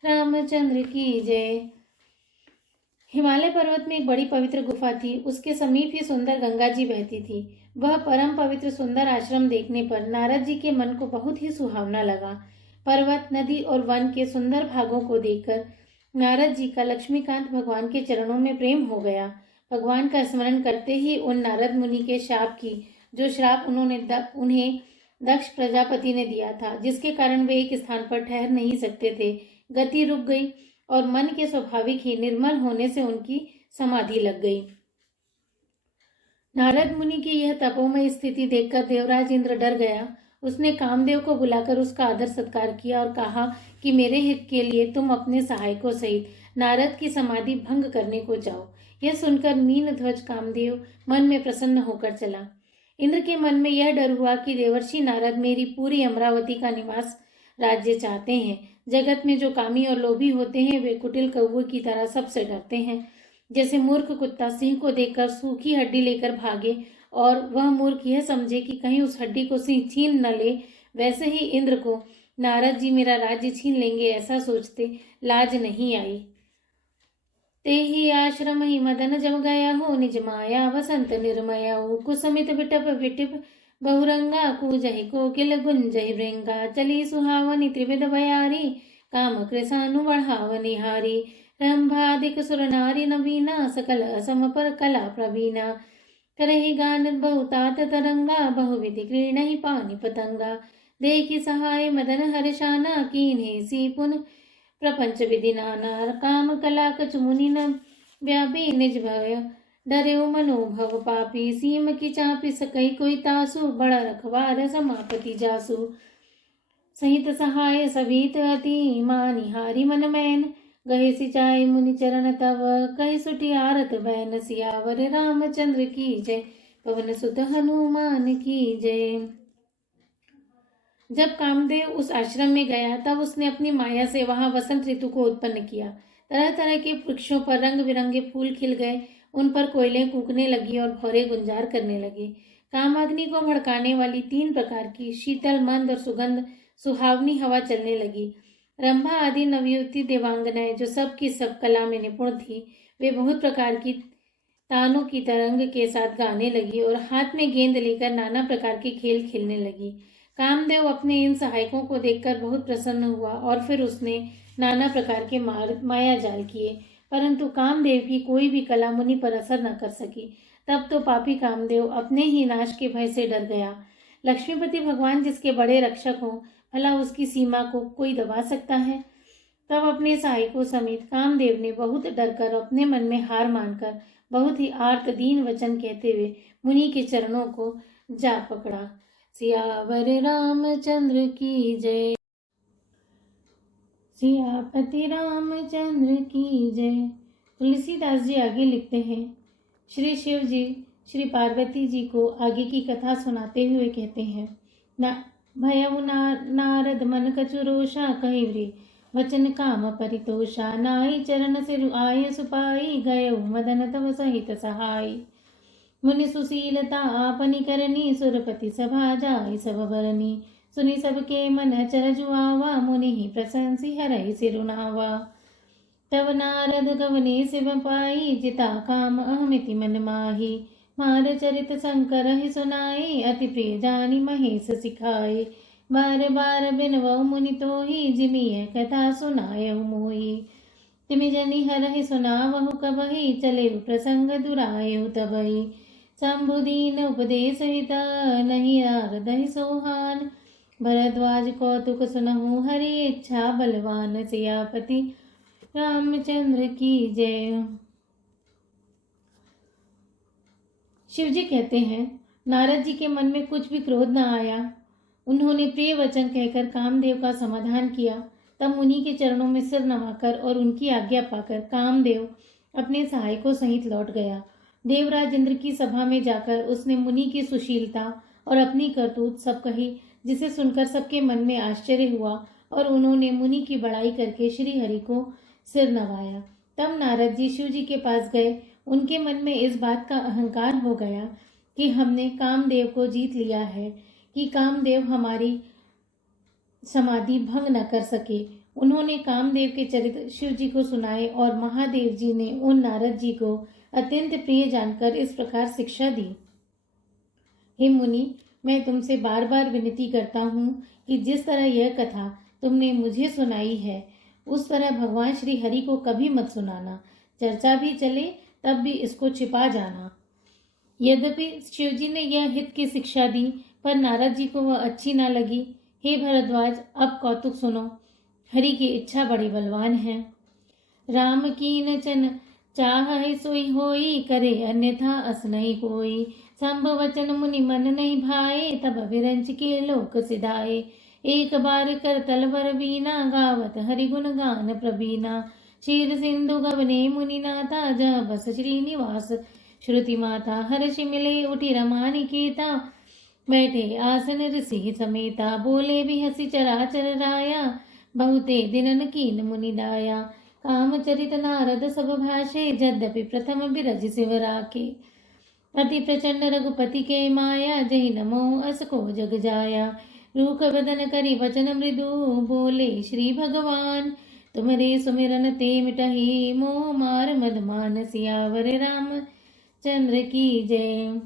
रामचंद्र की जय। हिमालय पर्वत में एक बड़ी पवित्र गुफा थी। उसके समीप ही सुंदर गंगा जी बहती थी। वह परम पवित्र सुंदर आश्रम देखने पर नारद जी के मन को बहुत ही सुहावना लगा। पर्वत, नदी और वन के सुंदर भागों को देखकर नारद जी का लक्ष्मीकांत भगवान के चरणों में प्रेम हो गया। भगवान का स्मरण करते ही उन नारद मुनि के शाप की, जो श्राप उन्हें दक्ष प्रजापति ने दिया था, जिसके कारण वे एक स्थान पर ठहर नहीं सकते थे, गति रुक गई और मन के स्वाभाविक ही निर्मल होने से उनकी समाधि लग गई। नारद मुनि की यह तपोमय स्थिति देखकर देवराज इंद्र डर गया। उसने कामदेव को बुलाकर उसका आदर सत्कार किया और कहा कि मेरे हित के लिए तुम अपने सहायकों सहित नारद की समाधि भंग करने को जाओ। यह सुनकर मीन ध्वज कामदेव मन में प्रसन्न होकर चला। इंद्र के मन में यह डर हुआ कि देवर्षि नारद मेरी पूरी अमरावती का निवास राज्य चाहते हैं। जगत में जो कामी और लोभी होते हैं वे कुटिल कौवे की तरह सबसे डरते हैं। जैसे मूर्ख कुत्ता सिंह को देखकर सूखी हड्डी लेकर भागे और वह मूर्ख यह समझे कि कहीं उस हड्डी को सिंह छीन न ले, वैसे ही इंद्र को नारद जी मेरा राज्य छीन लेंगे ऐसा सोचते लाज नहीं आई। ते ही आश्रम ही मदन जम गया हो, निज माया वसंत निर्मया हो। कुसमित बिटप विटिप बहुरंगा, कूजहि कोकिल गुंजहि भृंगा। चली सुहावनी त्रिविध बयारी, काम कृसानु बढ़ावनि हारी। रंभादिक सुर नारी नवीना, सकल असम पर कला प्रवीणा। करहि गान बहुतात तरंगा, बहुविधि क्रीणहि पानि पतंगा। देखि सहाय मदन हर्षाना, कीन्हे सी पुन प्रपंच विधि नाना। काम कला कच मुनि न व्यापी, निज भय डरे मनोभव पापी। सीम की चापी सकई कोई तासु, बड़ा रखवार समापति जासु। सहित सहाय सभीत अति, मानि हारी मन मैन। गहे सिचाई मुनि चरण तव, कहि सुटी आरत बैन। सियावर रामचंद्र की जय, पवन सुत हनुमान की जय। जब कामदेव उस आश्रम में गया तब उसने अपनी माया से वहां वसंत ऋतु को उत्पन्न किया। तरह तरह के वृक्षों पर रंग बिरंगे फूल खिल गए, उन पर कोयलें कूकने लगी और भौरे गुंजार करने लगे। कामाग्नि को भड़काने वाली 3 प्रकार की शीतल, मंद और सुगंध सुहावनी हवा चलने लगी। रंभा आदि नवयुवती देवांगनाएं जो सब की सब कला में निपुण थी, वे बहुत प्रकार की तानों की तरंग के साथ गाने लगी और हाथ में गेंद लेकर नाना प्रकार के खेल खेलने लगी। कामदेव अपने इन सहायकों को देखकर बहुत प्रसन्न हुआ और फिर उसने नाना प्रकार के माया जाल किए, परंतु कामदेव की कोई भी कला मुनि पर असर न कर सकी। तब तो पापी कामदेव अपने ही नाश के भय से डर गया। लक्ष्मीपति भगवान जिसके बड़े रक्षक हों, भला उसकी सीमा को कोई दबा सकता है। तब अपने सहायकों समेत कामदेव ने बहुत डरकर अपने मन में हार मानकर बहुत ही आर्त दीन वचन कहते हुए मुनि के चरणों को जा पकड़ा। सियावर रामचंद्र की जय। सियापति रामचंद्र की जय। तुलसीदास जी आगे लिखते हैं, श्री शिव जी श्री पार्वती जी को आगे की कथा सुनाते हुए कहते हैं, भयउ नारद मन कचुरोषा, कहि व्रे वचन काम परितोषा। नाई चरण सिर आय सुपाई, गयो मदन तव सहित सहाय। मुनि सुशीलता आपनि करनी, सुरपति सभा जाय सब बरनी। सुनि सबके मन चर जुआवा, मुनि ही प्रशंसी हरहि सिरुनावा। तव नारद गवने शिव पाई, जिता काम अहमिति मन माही। मार चरित शंकर ही सुनाई, अति प्रिय जानी महेश सिखाए। बार बार बिनवउ मुनि तोहि, जिमिय कथा सुनायउ मोहि। तिमि जनि हरहि सुनावहु कबहि, चले प्रसंग दुरायउ तबहि। शंभुदीन उपदेश हित, नहीं नारदहि सोहान। भरद्वाज कौतुक सुनहु, हरि इच्छा बलवान। सियापति रामचंद्र की जय। शिव जी कहते हैं, नारद जी के मन में कुछ भी क्रोध न आया। उन्होंने प्रिय वचन कहकर कामदेव का समाधान किया। तब मुनि के चरणों में सिर नवाकर और उनकी आज्ञा पाकर कामदेव अपने सहायकों सहित लौट गया। देवराज इंद्र की सभा में जाकर उसने मुनि की सुशीलता और अपनी करतूत सब कही, जिसे सुनकर सबके मन में आश्चर्य हुआ और उन्होंने मुनि की बड़ाई करके श्री हरि को सिर नवाया। तब नारद जी शिव जी के पास गए। उनके मन में इस बात का अहंकार हो गया कि हमने कामदेव को जीत लिया है, कि कामदेव हमारी समाधि भंग न कर सके। उन्होंने कामदेव के चरित्र शिव जी को सुनाए और महादेव जी ने उन नारद जी को अत्यंत प्रिय जानकर इस प्रकार शिक्षा दी। हे मुनि, मैं तुमसे बार बार विनती करता हूँ कि जिस तरह यह कथा तुमने मुझे सुनाई है उस तरह भगवान श्री हरि को कभी मत सुनाना। चर्चा भी चले तब भी इसको छिपा जाना। यद्यपि शिव जी ने यह हित की शिक्षा दी, पर नारद जी को वह अच्छी न लगी। हे भरद्वाज, अब कौतुक सुनो। हरि की इच्छा बड़ी बलवान है। राम कीन चन चाह है सोई होई, करे अन्यथा अस नहीं कोई। संभ वचन मुनि मन नहीं भाए, तब विरंच के लोक सिधाए। एक बार कर तलवर बीना, गावत हरि गुण गान प्रवीणा। क्षीर सिंधु गवने मुनि नाथा, जह बस श्रीनिवास श्रुति माता। हर्षि मिले उठी रमा निकेता, बैठे आसन ऋषि समेता। बोले भी हसी चराचर राया, बहुते दिनन कीन मुनि दाया। कामचरित नारद सब भाषे, यद्यपि प्रथम बिरज शिव राखे। अति प्रचंड रघुपति के माया, जहि नमो अस को जग जाया। रूख वदन करी वचन मृदु, बोले श्री भगवान। तुम्हारे सुमिरन ते मिटहि, मोह मार मदमान। सियावर राम चंद्र की जय।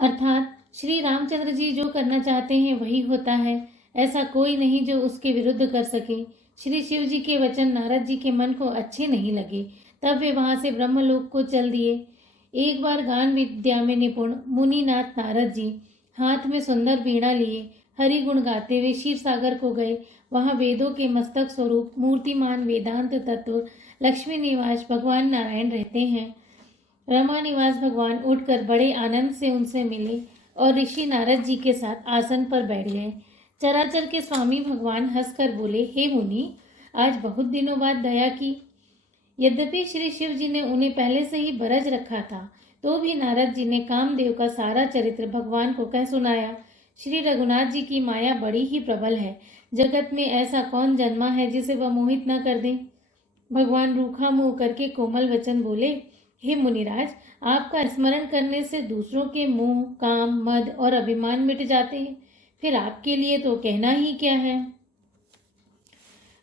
अर्थात श्री रामचंद्र जी जो करना चाहते हैं वही होता है। ऐसा कोई नहीं जो उसके विरुद्ध कर सके। श्री शिव जी के वचन नारद जी के मन को अच्छे नहीं लगे। तब वे वहां से ब्रह्मलोक को चल दिए। एक बार गान विद्या में निपुण मुनिनाथ नारद जी हाथ में सुंदर वीणा लिए हरि गुण गाते हुए क्षीर सागर को गए। वहां वेदों के मस्तक स्वरूप मूर्तिमान वेदांत तत्व लक्ष्मी निवास भगवान नारायण रहते हैं। रमा निवास भगवान उठकर बड़े आनंद से उनसे मिले और ऋषि नारद जी के साथ आसन पर बैठ गए। चराचर के स्वामी भगवान हंसकर बोले, हे मुनि, आज बहुत दिनों बाद दया की। यद्यपि श्री शिव जी ने उन्हें पहले से ही बरज रखा था, तो भी नारद जी ने कामदेव का सारा चरित्र भगवान को कह सुनाया। श्री रघुनाथ जी की माया बड़ी ही प्रबल है। जगत में ऐसा कौन जन्मा है जिसे वह मोहित न कर दे। भगवान रूखा मुंह करके कोमल वचन बोले, हे मुनिराज, आपका स्मरण करने से दूसरों के मोह, काम, मद और अभिमान मिट जाते हैं। फिर आपके लिए तो कहना ही क्या है।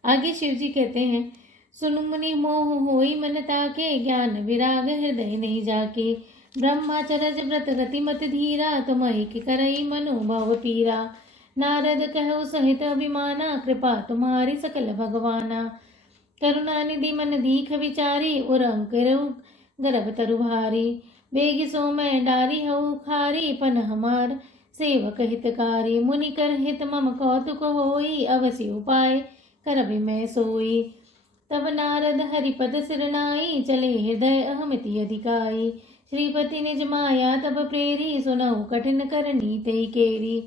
आगे शिव जी कहते हैं, सुन मुनि मोह होई मन ताके, ज्ञान विराग हृदय नहीं जाके। ब्रह्माचरज व्रत रति मत धीरा, तुम्हि कि करई मनोभव पीरा। नारद कहो सहित अभिमाना, कृपा तुम्हारी सकल भगवाना। करुणा निधि मन दीख विचारी, उर अंकुरऊ गर्भ तरु भारी। बेग सो मैं डारी हऊ खारी, पन हमार सेवक हितकारी। मुनि कर हित मम कौतुक होई, अवसि उपाय करबि मैं सोई। तब नारद हरिपद सिरनाई, चले हृदय अहमिति अधिकाई। श्रीपति निज माया तब प्रेरी, सुनहु कठिन करनी तेहि केरी।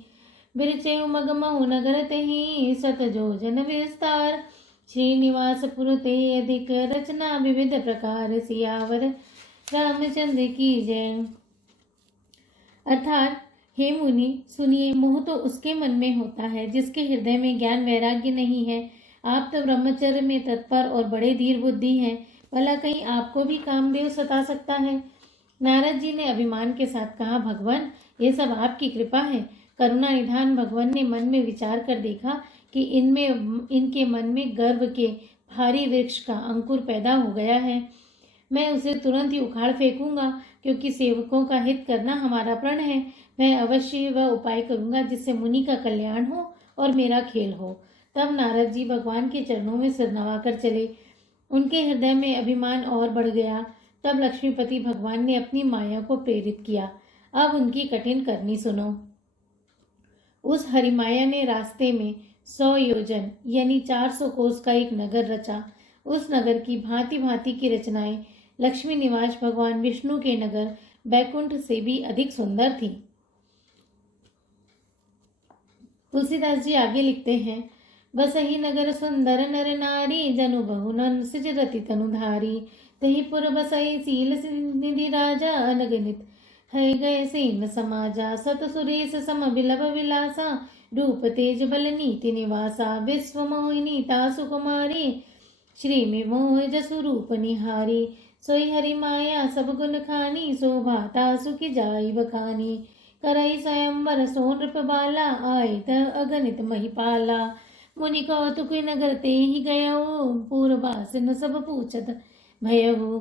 बिरचेउ मग महु नगर तेहि, सत जोजन विस्तार। श्रीनिवासपुर ते अधिक, रचना विविध प्रकार। सियावर रामचंद्र की जय। अर्थात हे मुनि सुनिए, मोह तो उसके मन में होता है जिसके हृदय में ज्ञान वैराग्य नहीं है। आप तो ब्रह्मचर्य में तत्पर और बड़े धीर बुद्धि हैं, भला कहीं आपको भी कामदेव सता सकता है। नारद जी ने अभिमान के साथ कहा, भगवान, ये सब आपकी कृपा है। करुणा निधान भगवान ने मन में विचार कर देखा कि इनके मन में गर्व के भारी वृक्ष का अंकुर पैदा हो गया है। मैं उसे तुरंत ही उखाड़ फेंकूंगा, क्योंकि सेवकों का हित करना हमारा प्रण है। मैं अवश्य वह उपाय करूंगा जिससे मुनि का कल्याण हो और मेरा खेल हो। तब नारद जी भगवान के चरणों में सिर नवाकर चले। उनके हृदय में अभिमान और बढ़ गया। तब लक्ष्मीपति भगवान ने अपनी माया को प्रेरित किया। अब उनकी कठिन करनी सुनो। उस हरिमाया ने रास्ते में 100 योजन यानी 400 कोस का एक नगर रचा। उस नगर की भांति भांति की रचनाएं लक्ष्मी निवास भगवान विष्णु के नगर बैकुंठ से भी अधिक सुंदर थी। तुलसीदास जी आगे लिखते हैं, बसही नगर सुंदर नर नारी, जनु बहु नन सिज रति तनुधारी। तही पुर बसई सील निधि राजा, अनगनित है गए सेन समाजा। सत सुरेश सम बिलव विलासा, रूप तेज बल नीति निवासा। विश्व मोहिनी तासु कुमारी, श्री में मोह जसु रूप निहारी। सोई हरि माया सब गुण खानी, शोभा तासु की जाई बखानी। करई स्वयंवर सो नृप बाला, आए त अगणित महिपाला। मुनि कौतुक नगर ते ही गयो, पूर्वास न सब पूछत भयहु।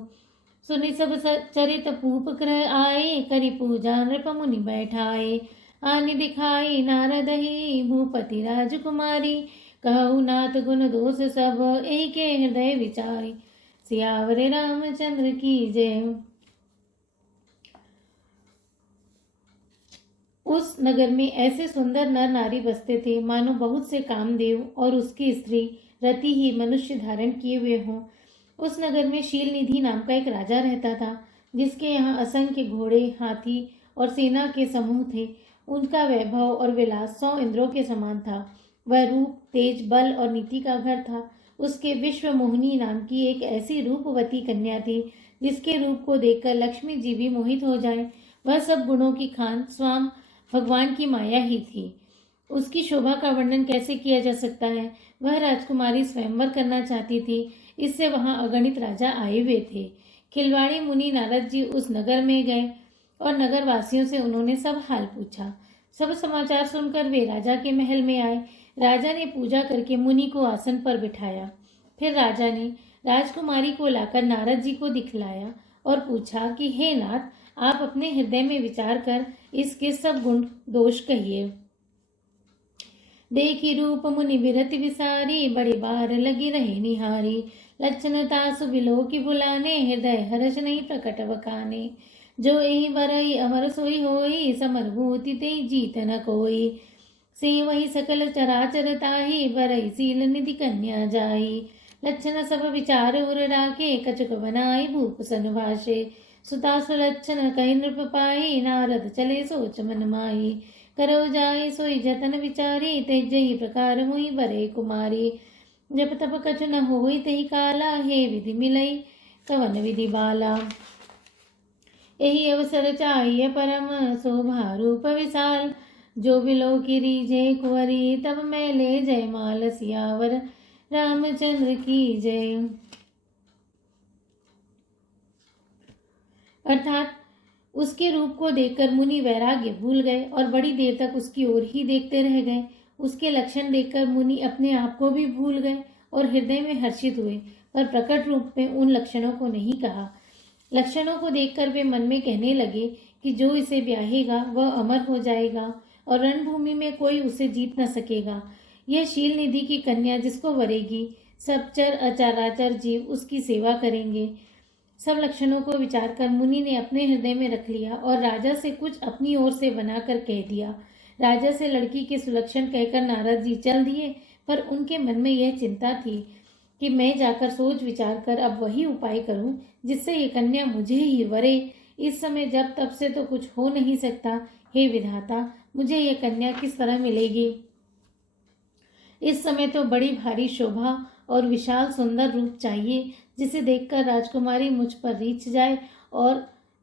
सुनि सब चरित पूप ग्रह आए, करि पूजा नृप मुनि बैठाए। आनि दिखाई नारद ही, भूपति राजकुमारी। कहु नाथ गुण दोष सब, एक के हृदय विचारी। सियावर रामचंद्र की जय। उस नगर में ऐसे सुंदर नर नारी बसते थे मानो बहुत से कामदेव और उसकी स्त्री रति ही मनुष्य धारण किए हुए हों। उस नगर में शील निधि नाम का एक राजा रहता था, जिसके यहाँ असंख्य घोड़े, हाथी और सेना के समूह थे। उनका वैभव और विलास 100 इंद्रों के समान था। वह रूप, तेज, बल और नीति का घर था। उसके विश्व मोहिनी नाम की एक ऐसी रूपवती कन्या थी, जिसके रूप को देखकर लक्ष्मी जी भी मोहित हो जाए। वह सब गुणों की खान स्वाम भगवान की माया ही थी। उसकी शोभा का वर्णन कैसे किया जा सकता है। वह राजकुमारी स्वयंवर करना चाहती थी, इससे वहां अगणित राजा आए हुए थे। खिलवाड़ी मुनि नारद जी उस नगर में गए और नगर वासियों से उन्होंने सब हाल पूछा। सब समाचार सुनकर वे राजा के महल में आए। राजा ने पूजा करके मुनि को आसन पर बिठाया। फिर राजा ने राजकुमारी को लाकर नारद जी को दिखलाया और पूछा कि हे नाथ, आप अपने हृदय में विचार कर इसके सब गुण दोष कहिए। देखी रूप मुनि विरति विसारी, बड़ी बार लगी रहे निहारी। लक्षण तासु बिलो की बुलाने, हृदय हर्ष नहीं प्रकट बकाने। जो यही बरई अमर सोई होई, समरभूति ते जीत न कोई। से वही सकल चराचर ताही, बरई सील निधि कन्या जाई। लक्षण सब विचार उर राखे, कचुक बनाई भूप सन भाषे। सुतासु लक्षण कही नृप पाई, नारद चले सोच मन माही। करो जाय सोई जतन विचारी, तेजहि प्रकार मोहि बरे कुमारी। जब तब कछु न होई तही काला, हे विधि मिलई कवन विधि बाला। यही अवसर चाहिए परम, शोभा रूप विशाल। जो बिलो की रीझे कुंवरी, तब मैं ले जय माल। सियावर रामचंद्र की जय। अर्थात उसके रूप को देखकर मुनि वैराग्य भूल गए और बड़ी देर तक उसकी ओर ही देखते रह गए। उसके लक्षण देखकर मुनि अपने आप को भी भूल गए और हृदय में हर्षित हुए, पर प्रकट रूप में उन लक्षणों को नहीं कहा। लक्षणों को देखकर वे मन में कहने लगे कि जो इसे ब्याहेगा वह अमर हो जाएगा और रणभूमि में कोई उसे जीत न सकेगा। यह शील निधि की कन्या जिसको वरेगी, सब चर अचराचर जीव उसकी सेवा करेंगे। सब लक्षणों को विचार कर मुनि ने अपने हृदय में रख लिया और राजा से कुछ अपनी ओर से बनाकर कह दिया। राजा से लड़की के सुलक्षण कहकर नारद जी चल दिए, पर उनके मन में यह चिंता थी कि मैं जाकर सोच विचार कर अब वही उपाय करूं जिससे ये कन्या मुझे ही वरे। इस समय जब तब से तो कुछ हो नहीं सकता। हे विधाता, मुझे ये कन्या किस तरह मिलेगी। इस समय तो बड़ी भारी शोभा और विशाल सुंदर रूप चाहिए, जिसे देखकर राजकुमारी मुझ पर रीछ जाए और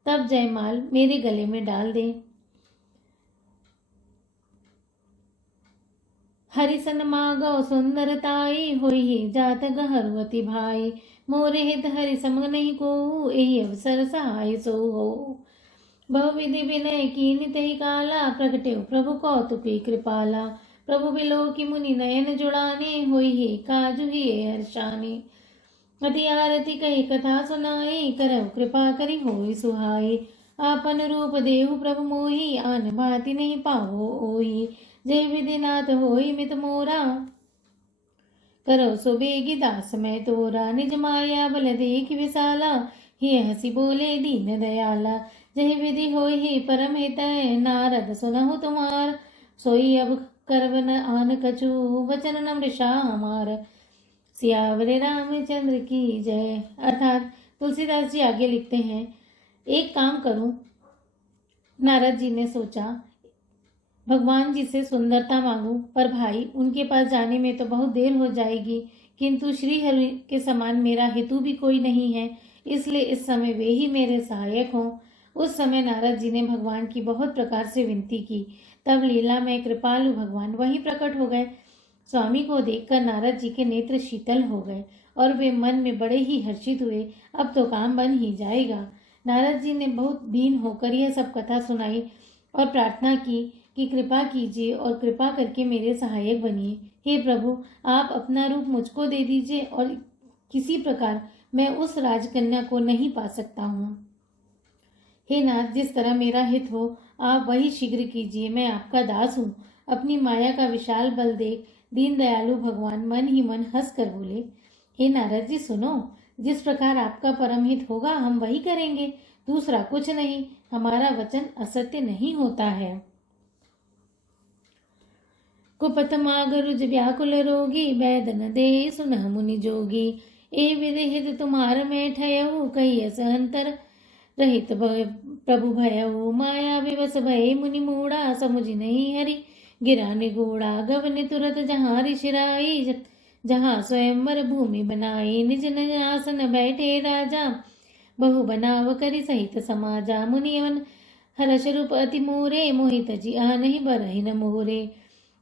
तब जयमाल मेरे गले में डाल दे। हरिसन मागो सुंदरताई, होई ही जात गहरवती भाई। मोरे हित हरि समग नहीं को, यही अवसर सहाय सो हो। बहुविधि विनय कीन तहि काला, प्रगटे प्रभु कौतुकी कृपाला। प्रभु बिलो की मुनि नयन जुड़ाने, होई ही काजु ही हर्षाने। अति आरती कही कथा सुनाई, करहु कृपा करी होई सुहाई। आपन रूप देहु प्रभु मोहि, आन भांति नहीं पावो ओहि। जय विधिनाथ होई मित मोरा, करो सुबेगी दास मैं तोरा। निज माया बल देख विशाला, ही हसी बोले दीन दयाला। जय विधि होई ही परम हित, नारद सुनहु तुम्हार। सोई अब करवन आन कछु, वचन नम्र हमार। सियावर रामचंद्र की जय। अर्थात तुलसीदास जी आगे लिखते हैं, एक काम करूं, नारद जी ने सोचा, भगवान जी से सुंदरता मांगूं, पर भाई उनके पास जाने में तो बहुत देर हो जाएगी, किंतु श्री हरि के समान मेरा हेतु भी कोई नहीं है, इसलिए इस समय वे ही मेरे सहायक हों। उस समय नारद जी ने भगवान की बहुत प्रकार से विनती की। तब लीला में कृपालु भगवान वहीं प्रकट हो गए। स्वामी को देखकर नारद जी के नेत्र शीतल हो गए और वे मन में बड़े ही हर्षित हुए। अब तो काम बन ही जाएगा। नारद जी ने बहुत दीन होकर यह सब कथा सुनाई और प्रार्थना की कि कृपा कीजिए और कृपा करके मेरे सहायक बनिए। हे प्रभु, आप अपना रूप मुझको दे दीजिए और किसी प्रकार मैं उस राजकन्या को नहीं पा सकता हूँ। हे नाथ, जिस तरह मेरा हित हो आप वही शीघ्र कीजिए। मैं आपका दास हूँ। अपनी माया का विशाल बल देख दीन दयालु भगवान मन ही मन हंस कर बोले, हे नारद जी सुनो, जिस प्रकार आपका परम हित होगा हम वही करेंगे, दूसरा कुछ नहीं। हमारा वचन असत्य नहीं होता है। कुपथ मागरुज व्याकुल रोगी, बैद न दे सुनह मुनि जोगी। ए विदेहित तुम्हार में ठयऊ, कही असहंतर रहित प्रभु भयऊ। माया विवश भय मुनि मूढ़ा, समुझ नहीं हरि गिरा निगूढ़ा। गवने तुरत जहाँ ऋषिराई, जहाँ स्वयंवर भूमि बनाई। निज निज आसन बैठे राजा, बहु बनाव करि सहित समाजा। मुनिवन हर्ष रूप अति मोरे, मोहित जिया नहीं बरहि न मोरे।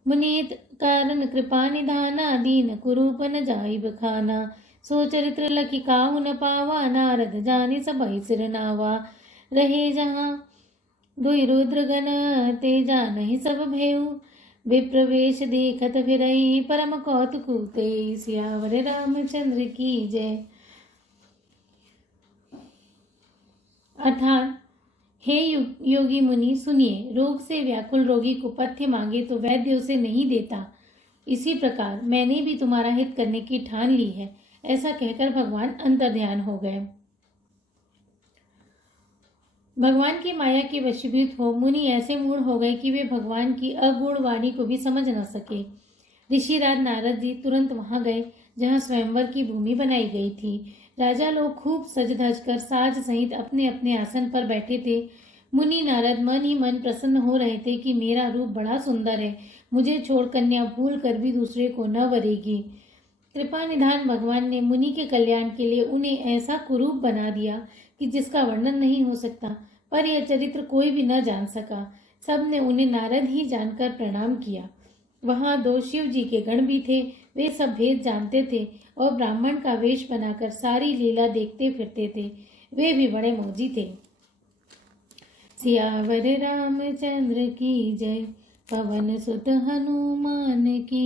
मुनीत कारण कृपा निधाना, दीन कुरूप न जाई बखाना। सो चरित्र लखी काहू न पावा, नारद जानि सबहि सिर नावा। रहे जहाँ दुई रुद्रगण, ते जानहि सब भेऊ। विप्रवेश देखत फिरई, परम कौतुक ते। सियावर रामचंद्र की जय। अर्थात, हे योगी मुनि सुनिए, रोग से व्याकुल रोगी को पथ्य मांगे तो वैद्य उसे नहीं देता। इसी प्रकार मैंने भी तुम्हारा हित करने की ठान ली है। ऐसा कहकर भगवान अंतर्ध्यान हो गए। भगवान की माया के वशीभूत हो मुनि ऐसे मूढ़ हो गए कि वे भगवान की अगूढ़ वाणी को भी समझ न सके। ऋषिराज नारद जी तुरंत वहां गए जहां स्वयंवर की भूमि बनाई गई थी। राजा लोग खूब सज धज कर साज सहित अपने अपने आसन पर बैठे थे। मुनि नारद मन ही मन प्रसन्न हो रहे थे कि मेरा रूप बड़ा सुंदर है, मुझे छोड़ कन्या भूल कर भी दूसरे को न वरेगी। कृपा निधान भगवान ने मुनि के कल्याण के लिए उन्हें ऐसा कुरूप बना दिया कि जिसका वर्णन नहीं हो सकता, पर यह चरित्र कोई भी न जान सका। सब ने उन्हें नारद ही जानकर प्रणाम किया। वहां 2 शिव जी के गण भी थे। वे सब भेद जानते थे और ब्राह्मण का वेश बनाकर सारी लीला देखते फिरते थे। वे भी बड़े मौजी थे। सियावर रामचंद्र की जय, पवन सुत हनुमान की